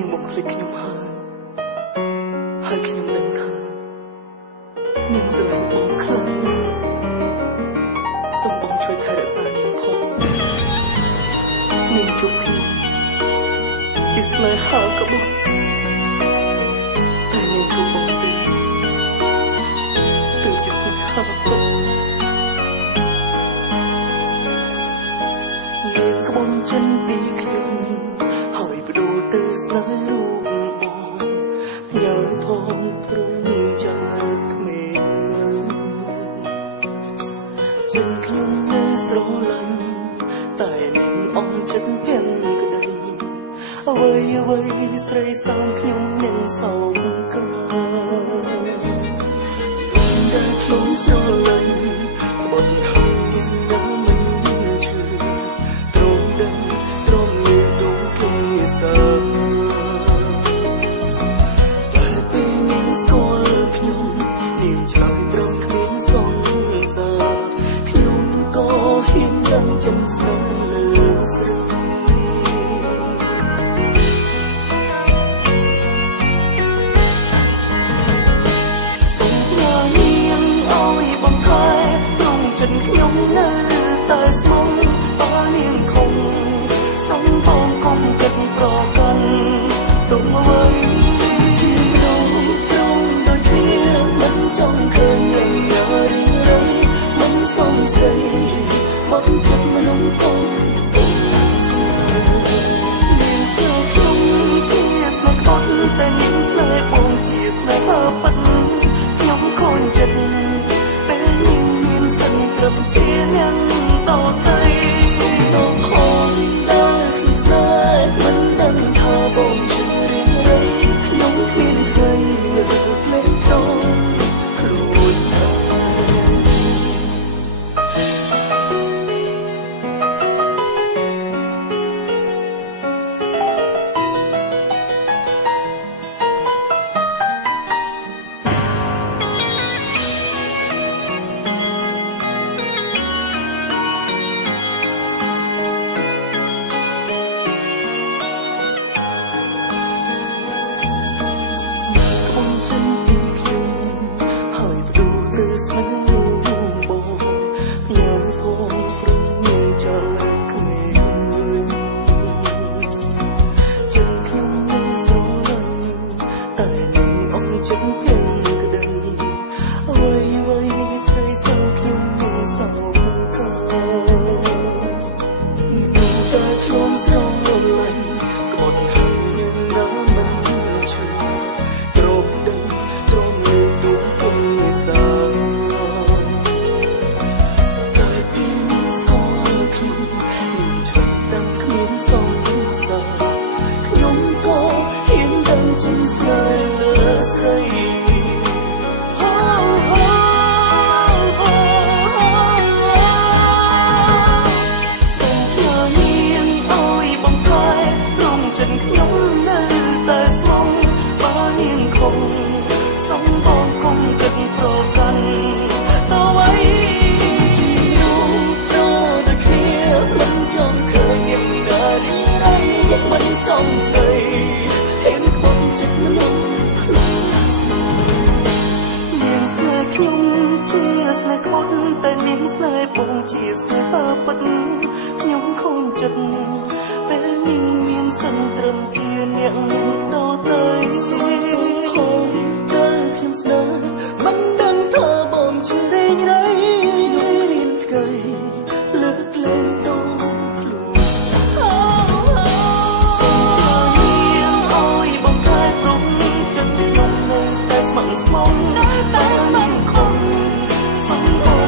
នាងបំភ្លេចខ្ញុំហើយខ្ញុំដឹងថានាងស្រឡាញ់បងខ្លាំងណាស់សូមបងជួយថែរក្សានាងផងនាងជួបខ្ញុំជាស្នេហាក្បត់តែនាងជួបបងទេទើបជាស្នេហាពិតនាងក្បត់ចិនពីខ្ញុំហើយបដូរទៅស្នេហ៍រូបបងផ្ញើផងព្រមនាងចាំរត់ក្មេងចិនខ្ញុំនៅស្រឡាញ់តែនាងអងចិត្តភាំងក្តីអ្វីស្រីសាងខ្ញុំមានសោកកាតែខ្ញុំស្រឡាញ់ក្បត់ហើយនាងមិនឈឺទ្រង់ដឹងទ្រង់មានទុកគេសើតែពេលនាងស្គាល់ខ្ញុំនាងឆ្លើយត្រង់គ្មានសង្សារខ្ញុំក៏ហ៊ានដឹងចំស្នេហ៍លើស្រីចិត្តខ្ញុំនៅតែស្មងបើនាងខំសំបងកុំគិតប្រកាន់ទុំអ្វីជាមនុស្សត្រង់ដូចគ្នាមិនចង់ឃើញយើងរីរៃមិនសំស្រីមកចិត្តមនុស្សកុំស្នេហ៍នាងស្នេហ៍ខ្ញុំជាស្នេហ៍គាត់តែនាងស្នេហ៍បងជាស្នេហ៍ពិតខ្ញុំខូចចិត្តត្រឹមជាអ្នកតទៅសុំតខំដល់ខ្ញុំស្នេហ៍មិនដឹងថាបងជឿរៀងរៃខ្ញុំគ្មានអ្វីលើកលែងតខ្លួនតែនាងស្នេហ៍បងជាស្នេហ៍ពិតខ្ញុំខូចចិត្តពេលនាងមានសិនត្រឹមជាអ្នកតទៅខំដល់ខ្ញុំស្នេហ៍មិនដឹងថាបងជឿរែងរៃខ្ញុំមានថ្ងៃលើកលែងតខ្លួនសូមនាងអើយបងខ្លាចព្រមចិត្តខ្ញុំនៅតែស្មោះស្មោះតែមិនខំសំបង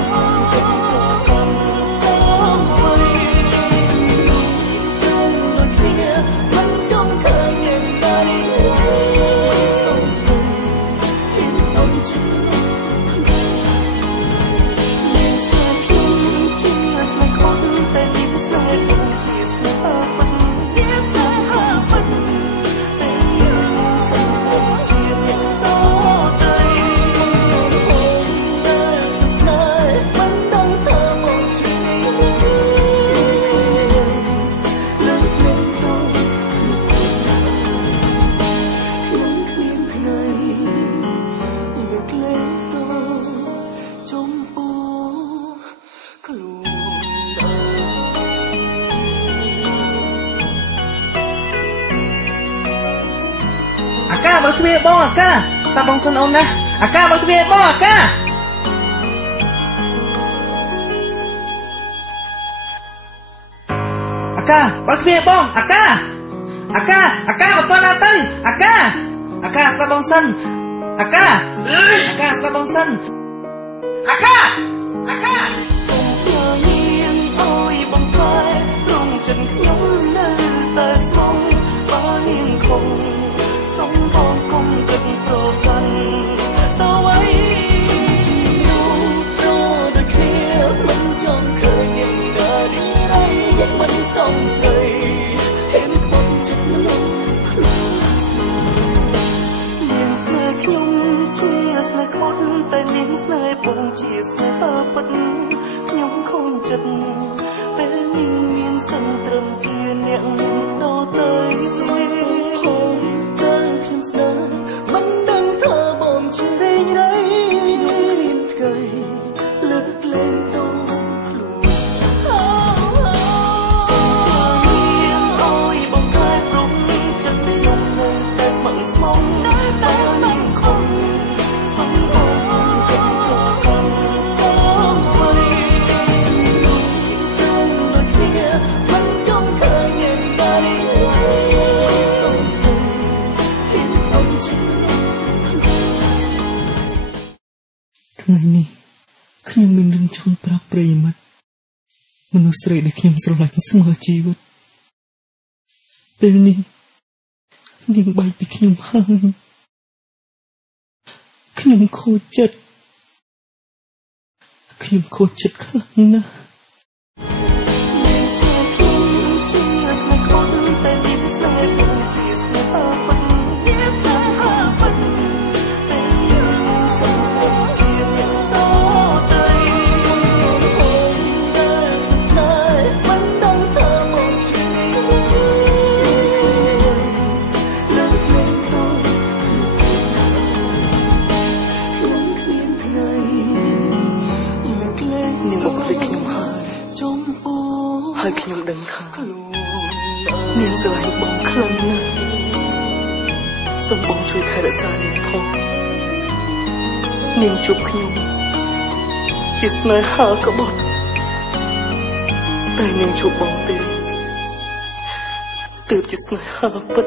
បើទ្វារបងអាកាស្ដាប់បងសិនអូនណាអាកាបើទ្វារបងអាកាបើទ្វារបងអាកាបន្តណាទៅអាកាស្ដាប់បងសិនអាកាស្ដាប់បងសិនអាកាសូមញញៀមអើយបងថែរងចិត្តខ្ញុំនៅតែស្មងបើនាងคงសូមបងកុំគិតប្រកាន់តើអ្វីជីនូប្រដូចគ្នាមិនចង់ឃើញនាងណារីរៃយ៉ាងមិនសំស្រីហេតុខ្វត់ចិត្តមនុស្សខ្លួនស្នេហ៍នាងស្នេហ៍ខ្ញុំជាស្នេហ៍ខ្វត់តែនាងស្នេហ៍បងជាស្នេហ៍ពិតខ្ញុំខូចចិត្តពេលនាងមានសិនត្រឹមជាអ្នកដទៃស្នេហ៍ហូរតែខ្ញុំស្នេហ៍មិនដឹងថាបងជារីងរៃមានថ្ងៃលើកលែងតងខ្លួនសូមនាងអើយបងខែព្រមចិត្តខ្ញុំនៅតែស្មឹងស្មងតែនាងខំសូមបងកុំប្រកាន់ថ្ងៃនេះខ្ញុំមានរឿងចង់ប្រាប់ប្រិយមិត្តមនុស្សស្រីដែលខ្ញុំស្រឡាញ់ស្មើជីវិតពេលនេះនាងបែកពីខ្ញុំហើយខ្ញុំខូចចិត្តខ្លាំងណាស់ហើយខ្ញុំដឹងថានាងស្រឡាញ់បងខ្លាំងណាស់សូមបងជួយថែរក្សានាងផងនាងជួបខ្ញុំជាស្នេហាក្បត់តែនាងជួបបងទេទើបជាស្នេហាពិត